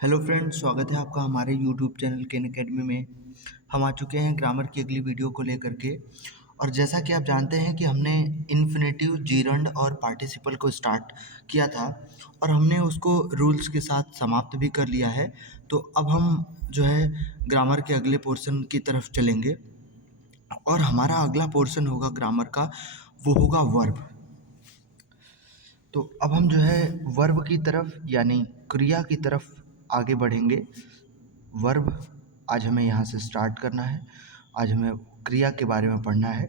Hello friends, स्वागत है आपका हमारे यूट्यूब चैनल केन अकेडमी में। हम आ चुके हैं ग्रामर की अगली वीडियो को लेकर के। और जैसा कि आप जानते हैं कि हमने इन्फिनेटिव, जीरंड और पार्टिसिपल को स्टार्ट किया था और हमने उसको रूल्स के साथ समाप्त भी कर लिया है। तो अब हम जो है ग्रामर के अगले पोर्शन की तरफ चलेंगे और हमारा अगला पोर्शन होगा ग्रामर का, वो होगा वर्ब। तो अब हम जो है वर्ब की तरफ यानी क्रिया की तरफ आगे बढ़ेंगे। वर्ब आज हमें यहाँ से स्टार्ट करना है। आज हमें क्रिया के बारे में पढ़ना है,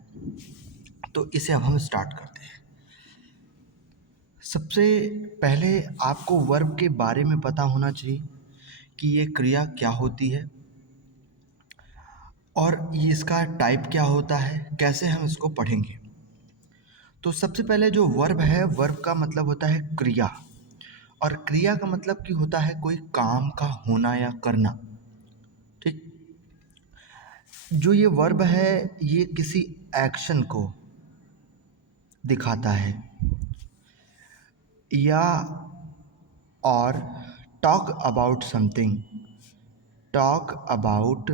तो इसे अब हम स्टार्ट करते हैं। सबसे पहले आपको वर्ब के बारे में पता होना चाहिए कि ये क्रिया क्या होती है और ये इसका टाइप क्या होता है, कैसे हम इसको पढ़ेंगे। तो सबसे पहले जो वर्ब है, वर्ब का मतलब होता है क्रिया, और क्रिया का मतलब कि होता है कोई काम का होना या करना। ठीक। जो ये वर्ब है ये किसी एक्शन को दिखाता है या और talk about something, talk about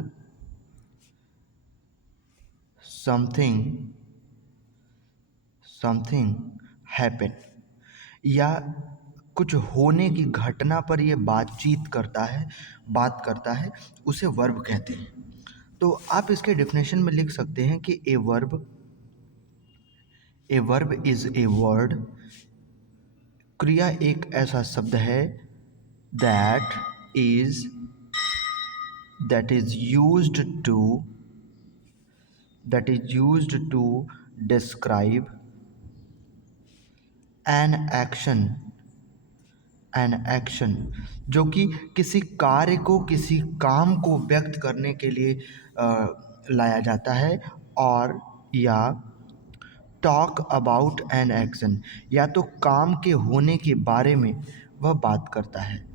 something, something happen, या कुछ होने की घटना पर ये बातचीत करता है, बात करता है, उसे वर्ब कहते हैं। तो आप इसके डेफिनेशन में लिख सकते हैं कि a verb is a word. क्रिया एक ऐसा शब्द है that is used to describe an action, जो कि किसी कार्य को, किसी काम को व्यक्त करने के लिए लाया जाता है। और या टॉक अबाउट एन एक्शन, या तो काम के होने के बारे में वह बात करता है,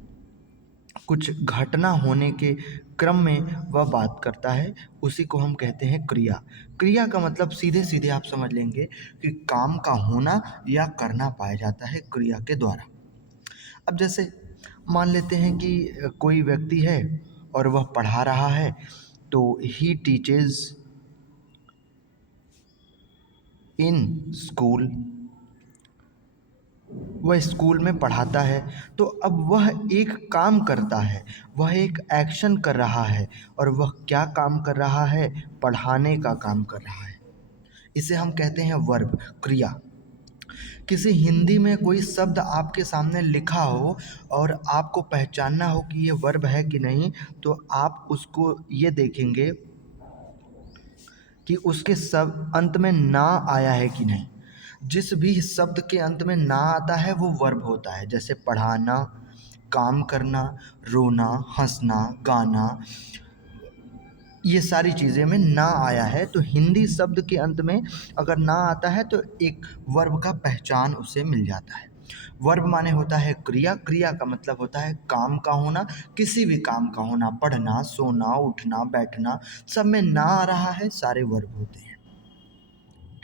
कुछ घटना होने के क्रम में वह बात करता है, उसी को हम कहते हैं क्रिया। क्रिया का मतलब सीधे सीधे आप समझ लेंगे कि काम का होना या करना पाया जाता है क्रिया के द्वारा। अब जैसे मान लेते हैं कि कोई व्यक्ति है और वह पढ़ा रहा है, तो ही टीचेज इन स्कूल, वह स्कूल में पढ़ाता है। तो अब वह एक काम करता है, वह एक एक्शन कर रहा है, और वह क्या काम कर रहा है? पढ़ाने का काम कर रहा है। इसे हम कहते हैं वर्ब, क्रिया। किसी हिंदी में कोई शब्द आपके सामने लिखा हो और आपको पहचानना हो कि ये वर्ब है कि नहीं, तो आप उसको ये देखेंगे कि उसके सब अंत में ना आया है कि नहीं। जिस भी शब्द के अंत में ना आता है वो वर्ब होता है। जैसे पढ़ाना, काम करना, रोना, हंसना, गाना, ये सारी चीज़ें में ना आया है, तो हिंदी शब्द के अंत में अगर ना आता है तो एक वर्ब का पहचान उसे मिल जाता है। वर्ब माने होता है क्रिया, क्रिया का मतलब होता है काम का होना, किसी भी काम का होना, पढ़ना, सोना, उठना, बैठना, सब में ना आ रहा है, सारे वर्ब होते हैं।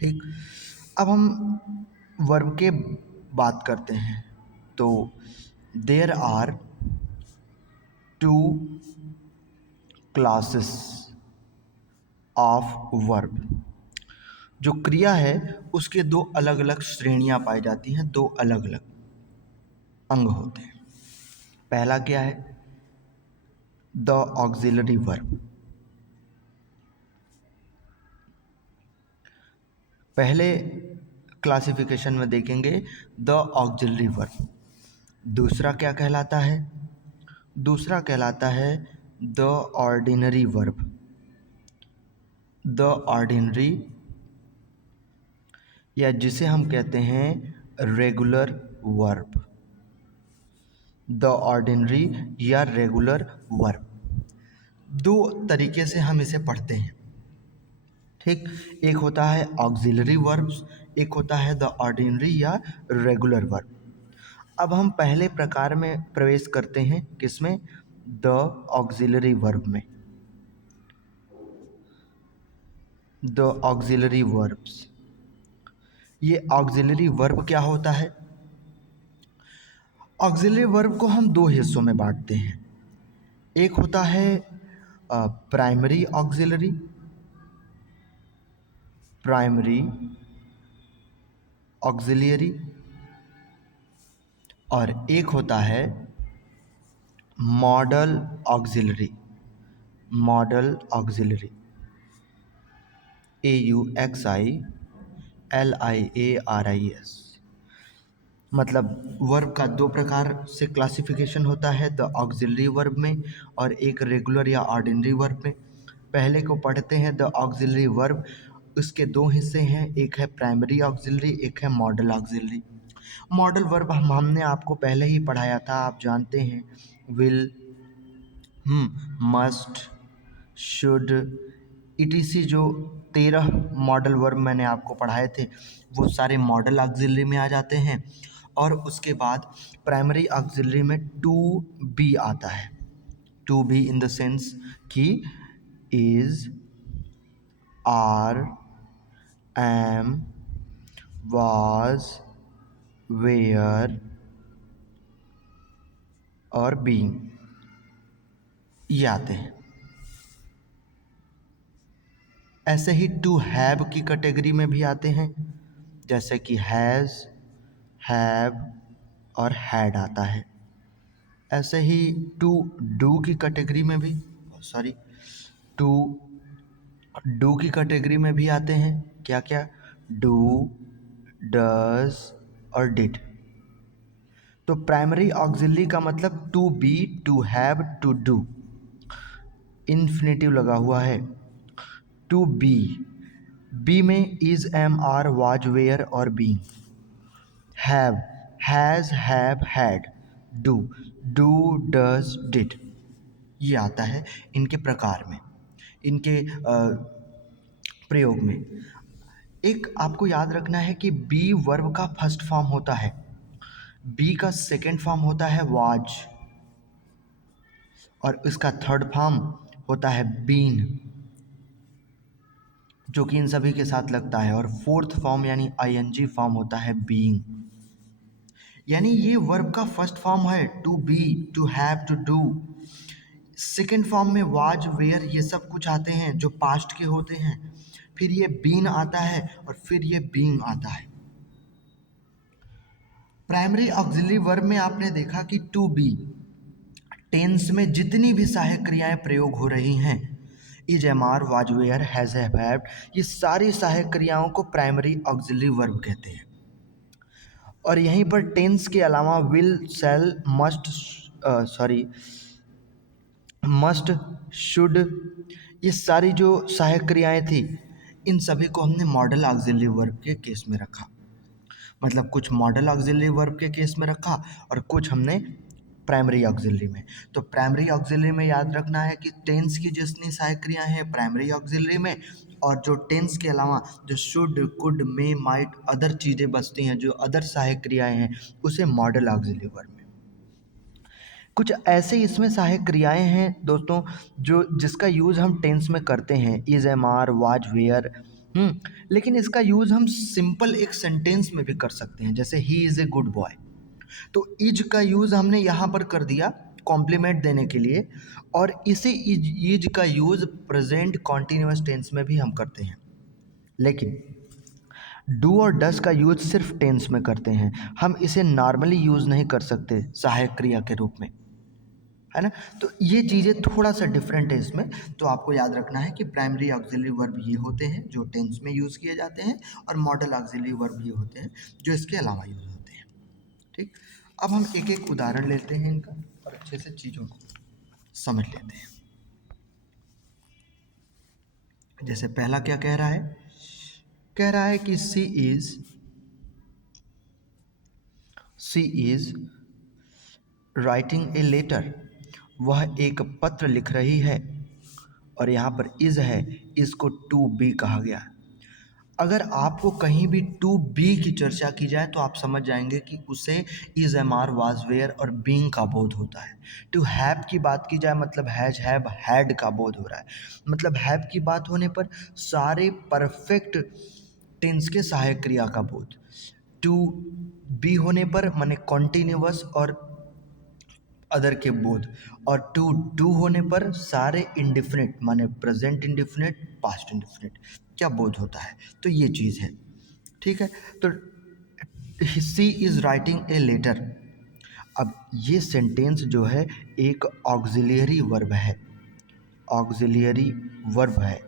ठीक। अब हम वर्ब के बात करते हैं। तो there are two classes of verb. जो क्रिया है उसके दो अलग अलग श्रेणियां पाई जाती हैं, दो अलग अलग अंग होते हैं। पहला क्या है? The auxiliary verb. पहले क्लासिफिकेशन में देखेंगे द ऑक्सिलरी वर्ब। दूसरा क्या कहलाता है? दूसरा कहलाता है the ordinary verb. The ordinary, या जिसे हम कहते हैं रेगुलर वर्ब। द ऑर्डिनरी या रेगुलर वर्ब, दो तरीके से हम इसे पढ़ते हैं। ठीक। एक होता है ऑक्सिलरी वर्ब्स, एक होता है द ऑर्डिनरी या रेगुलर वर्ब। अब हम पहले प्रकार में प्रवेश करते हैं, किसमें? द ऑक्सिलरी वर्ब में। The auxiliary verbs. ये ऑक्सिलरी वर्ब क्या होता है? ऑक्सिलरी वर्ब को हम दो हिस्सों में बांटते हैं। एक होता है प्राइमरी ऑक्सिलरी, प्राइमरी ऑक्सिलियरी, और एक होता है model auxiliary, model auxiliary, AUXILIARIS। मतलब वर्ब का दो प्रकार से क्लासिफिकेशन होता है, द ऑक्सिलरी वर्ब में और एक रेगुलर या ऑर्डिनरी वर्ब में। पहले को पढ़ते हैं, द ऑक्सिलरी वर्ब। उसके दो हिस्से हैं, एक है प्राइमरी ऑक्सिलरी, एक है मॉडल ऑक्सिलरी। मॉडल वर्ब हमने आपको पहले ही पढ़ाया था, आप जानते हैं, विल, मस्ट, शुड, ETC। जो 13 मॉडल वर्ब मैंने आपको पढ़ाए थे वो सारे मॉडल ऑक्सिलरी में आ जाते हैं। और उसके बाद प्राइमरी ऑक्सिलरी में टू बी आता है। To be in the sense कि is, are, am, was, were और बीइंग, ये आते हैं। ऐसे ही टू हैव की कैटेगरी में भी आते हैं, जैसे कि हैज़, हैव और हैड आता है। ऐसे ही टू डू की कैटेगरी में भी, सॉरी, टू डू की कैटेगरी में भी आते हैं। क्या क्या? डू, डज और डिड। तो प्राइमरी ऑक्सिलरी का मतलब to be, to have, to do, infinitive लगा हुआ है। टू बी, बी में is, am, are, was, were और being. Have, has, have, had. Do, do, does, did, ये आता है इनके प्रकार में, इनके प्रयोग में। एक आपको याद रखना है कि बी वर्ब का फर्स्ट फॉर्म होता है, बी का सेकंड फॉर्म होता है वाज, और इसका थर्ड फॉर्म होता है बीन, जो कि इन सभी के साथ लगता है, और फोर्थ फॉर्म यानी ING फॉर्म होता है बीइंग। यानी ये वर्ब का फर्स्ट फॉर्म है to be, to have, to do. Second form में वाज, वेयर, ये सब कुछ आते हैं जो पास्ट के होते हैं। फिर ये बीन आता है और फिर ये बीइंग आता है। प्राइमरी ऑक्सिलरी वर्ब में आपने देखा कि टू बी टेंस में जितनी भी सहायक क्रियाएं प्रयोग हो रही हैं, is, am, are, was, were, has, have, had, ये सारी सहायक क्रियाओं को प्राइमरी ऑक्सिलरी वर्ब कहते हैं। और यहीं पर टेंस के अलावा will, shall, must, must, should, ये सारी जो सहायक क्रियाएं थी, इन सभी को हमने मॉडल ऑक्सिलरी वर्ब के केस में रखा। मतलब कुछ मॉडल ऑक्सिलरी वर्ब के केस में रखा और कुछ हमने प्राइमरी ऑक्सिलरी में। तो प्राइमरी ऑक्सिलरी में याद रखना है कि टेंस की जितनी सहायक क्रियाएं हैं प्राइमरी ऑक्सिलरी में, और जो टेंस के अलावा जो should, could, may, might, other चीज़ें बचती हैं, जो अदर सहायक क्रियाएं हैं, उसे मॉडल ऑक्सिलरी वर्ब में। कुछ ऐसे इसमें सहायक क्रियाएं हैं दोस्तों जो जिसका यूज़ हम टेंस में करते हैं, is, am, are, was, were. लेकिन इसका यूज़ हम सिंपल एक सेंटेंस में भी कर सकते हैं, जैसे he is a good boy. तो इज का यूज़ हमने यहाँ पर कर दिया कॉम्प्लीमेंट देने के लिए, और इसी इज का यूज़ प्रेजेंट कॉन्टिन्यूअस टेंस में भी हम करते हैं। लेकिन डू और डस का यूज़ सिर्फ टेंस में करते हैं, हम इसे नॉर्मली यूज़ नहीं कर सकते सहायक क्रिया के रूप में, है ना। तो ये चीज़ें थोड़ा सा डिफरेंट है इसमें। तो आपको याद रखना है कि प्राइमरी ऑक्सिलरी वर्ब ये होते हैं जो टेंस में यूज़ किए जाते हैं, और मॉडल ऑक्सिलरी वर्ब ये होते हैं जो इसके अलावा यूज़ होते हैं। ठीक, अब हम एक एक उदाहरण लेते हैं इनका और अच्छे से चीज़ों को समझ लेते हैं। जैसे पहला क्या कह रहा है? कह रहा है कि सी इज राइटिंग ए लेटर, वह एक पत्र लिख रही है, और यहाँ पर इज़ है, इसको टू बी कहा गया। अगर आपको कहीं भी टू बी की चर्चा की जाए तो आप समझ जाएंगे कि उसे is, am, are, was, were और बीइंग का बोध होता है। टू हैव की बात की जाए मतलब हैज, हैव, हैड का बोध हो रहा है। मतलब हैव की बात होने पर सारे परफेक्ट टेंस के सहायक क्रिया का बोध। टू बी होने पर माने कॉन्टिन्यूअस और अदर के बोध। और टू डू होने पर सारे इंडिफिनिट माने प्रेजेंट इंडिफिनिट, पास्ट इंडिफिनिट क्या बोध होता है, तो ये चीज़ है। ठीक है, तो सी इज़ राइटिंग ए लेटर। अब ये सेंटेंस जो है एक ऑक्सिलियरी वर्ब है, ऑक्सिलियरी वर्ब है।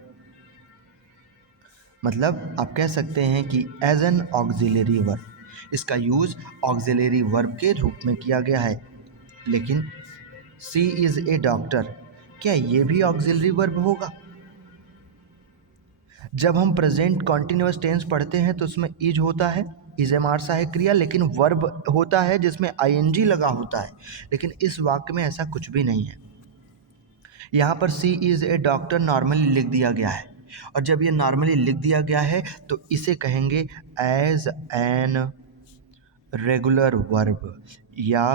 मतलब आप कह सकते हैं कि एज एन ऑक्सिलियरी वर्ब, इसका यूज़ ऑक्सिलियरी वर्ब के रूप में किया गया है। लेकिन सी इज़ ए डॉक्टर, क्या ये भी ऑक्सिलियरी वर्ब होगा? जब हम प्रेजेंट कॉन्टिन्यूअस टेंस पढ़ते हैं तो उसमें इज होता है, इज एम आर सहायक क्रिया, लेकिन वर्ब होता है जिसमें आईएनजी लगा होता है। लेकिन इस वाक्य में ऐसा कुछ भी नहीं है। यहाँ पर सी इज़ ए डॉक्टर नॉर्मली लिख दिया गया है, और जब ये नॉर्मली लिख दिया गया है तो इसे कहेंगे एज एन रेगुलर वर्ब या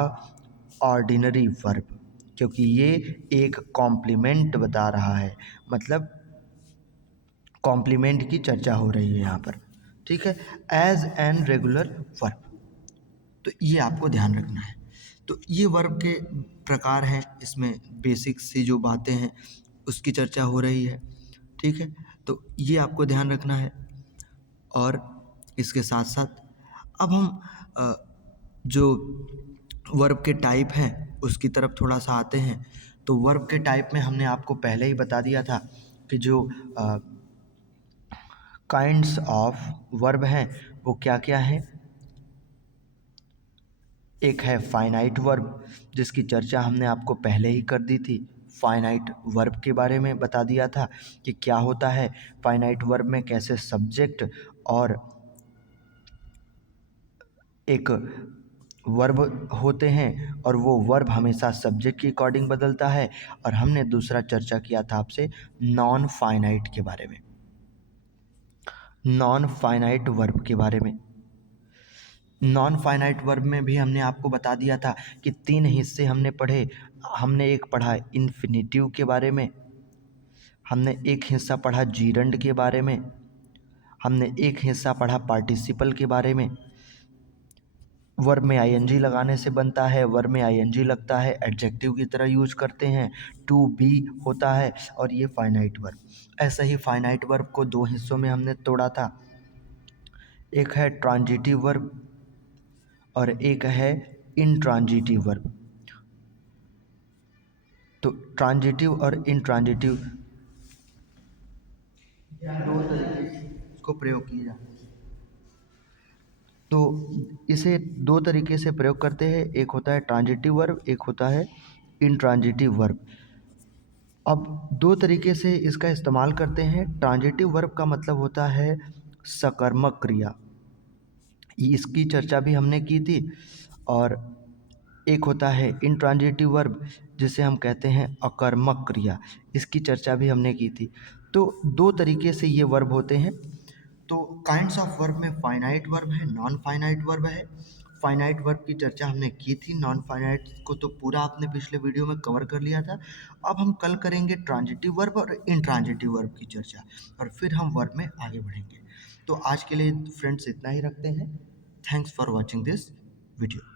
ऑर्डिनरी वर्ब, क्योंकि ये एक कॉम्प्लीमेंट बता रहा है, मतलब कॉम्प्लीमेंट की चर्चा हो रही है यहाँ पर। ठीक है, एज एन रेगुलर वर्ब, तो ये आपको ध्यान रखना है। तो ये वर्ब के प्रकार हैं, इसमें बेसिक सी जो बातें हैं उसकी चर्चा हो रही है। ठीक है, तो ये आपको ध्यान रखना है। और इसके साथ साथ अब हम जो वर्ब के टाइप हैं उसकी तरफ थोड़ा सा आते हैं। तो वर्ब के टाइप में हमने आपको पहले ही बता दिया था कि जो काइंड्स ऑफ वर्ब हैं वो क्या क्या हैं। एक है फाइनाइट वर्ब, जिसकी चर्चा हमने आपको पहले ही कर दी थी। फाइनाइट वर्ब के बारे में बता दिया था कि क्या होता है, फाइनाइट वर्ब में कैसे सब्जेक्ट और एक वर्ब होते हैं, और वो वर्ब हमेशा सब्जेक्ट के अकॉर्डिंग बदलता है। और हमने दूसरा चर्चा किया था आपसे नॉन फाइनाइट के बारे में, नॉन फाइनाइट वर्ब के बारे में। नॉन फाइनाइट वर्ब में भी हमने आपको बता दिया था कि 3 हिस्से हमने पढ़े। हमने एक पढ़ा इन्फिनेटिव के बारे में, हमने एक हिस्सा पढ़ा जीरंड के बारे में, हमने एक हिस्सा पढ़ा पार्टिसिपल के बारे में। वर्ब में आईएनजी लगाने से बनता है, वर्ब में आईएनजी लगता है, एडजेक्टिव की तरह यूज करते हैं, टू बी होता है, और ये फाइनाइट वर्ब। ऐसा ही फाइनाइट वर्ब को 2 हिस्सों में हमने तोड़ा था, एक है ट्रांजिटिव वर्ब और एक है इनट्रांजिटिव वर्ब। तो ट्रांजिटिव और इनट्रांजिटिव दो तरीके से इसको प्रयोग किया जाता है। तो इसे 2 तरीके से प्रयोग करते हैं, एक होता है ट्रांजिटिव वर्ब, एक होता है इनट्रांजिटिव वर्ब। अब 2 तरीके से इसका इस्तेमाल करते हैं। ट्रांजिटिव वर्ब का मतलब होता है सकर्मक क्रिया, इसकी चर्चा भी हमने की थी। और एक होता है इनट्रांजिटिव वर्ब, जिसे हम कहते हैं अकर्मक क्रिया, इसकी चर्चा भी हमने की थी। तो 2 तरीके से ये वर्ब होते हैं। तो काइंड्स ऑफ वर्ब में फाइनाइट वर्ब है, नॉन फाइनाइट वर्ब है। फाइनाइट वर्ब की चर्चा हमने की थी, नॉन फाइनाइट को तो पूरा आपने पिछले वीडियो में कवर कर लिया था। अब हम कल करेंगे ट्रांजिटिव वर्ब और इनट्रांजिटिव वर्ब की चर्चा, और फिर हम वर्ब में आगे बढ़ेंगे। तो आज के लिए फ्रेंड्स इतना ही रखते हैं। Thanks for watching this video.